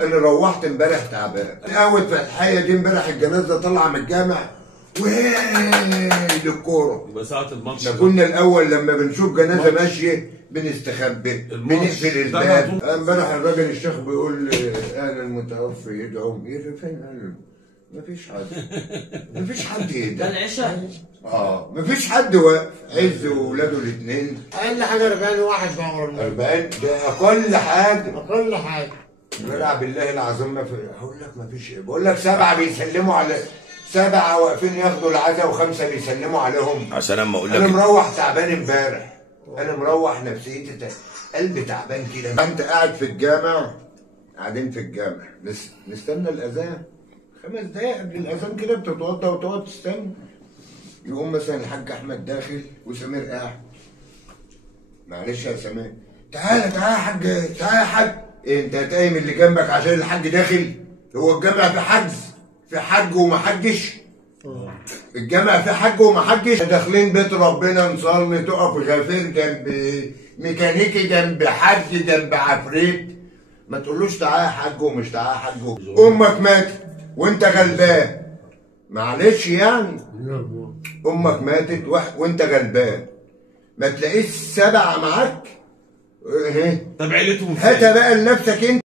انا روحت امبارح تعبان. اول فتحيه دي امبارح الجنازه طالعه من الجامع للكوره. يبقى ساعة الماتش احنا كنا الاول لما بنشوف جنازه ماشيه بنستخبى بنقفل الباب. امبارح الراجل الشيخ بيقول اهل المتوفي يدعوهم. فين قال؟ مفيش حد. مفيش حد يدعي. ده العشاء؟ مفيش حد واقف. عز واولاده الاثنين اقل حاجه 40 واحد بقى 40 ده اقل حاجه. اقل حاجه. بلع بالله العظيم ما في. هقول لك ما فيش. بقول لك 7 بيسلموا على 7 واقفين ياخدوا العزا و5 بيسلموا عليهم. عشان اما اقول لك انا مروح تعبان امبارح. انا مروح نفسيتي قلبي تعبان كده. انت قاعد في الجامع، قاعدين في الجامع نستنى الاذان 5 دقايق قبل الاذان كده بتتوضى وتقعد تستنى. يقوم مثلا الحاج احمد داخل وسمير قاعد. معلش يا سمير، تعالى يا حاج، تعالى يا حاج. انت هتقيم اللي جنبك عشان الحاج داخل؟ هو الجامع في حجز؟ في حج وما حجش؟ الجامع في حج وما حجش؟ داخلين بيت ربنا نصلي، تقف غفير جنب ميكانيكي، جنب حج، جنب عفريت. ما تقولوش تعالى يا حاج ومش تعالى يا حاج. امك ماتت وانت غلبان. معلش يعني. امك ماتت وانت غلبان، ما تلاقيش 7 معاك. طب عيلتهم هاتها بقى لنفسك انت.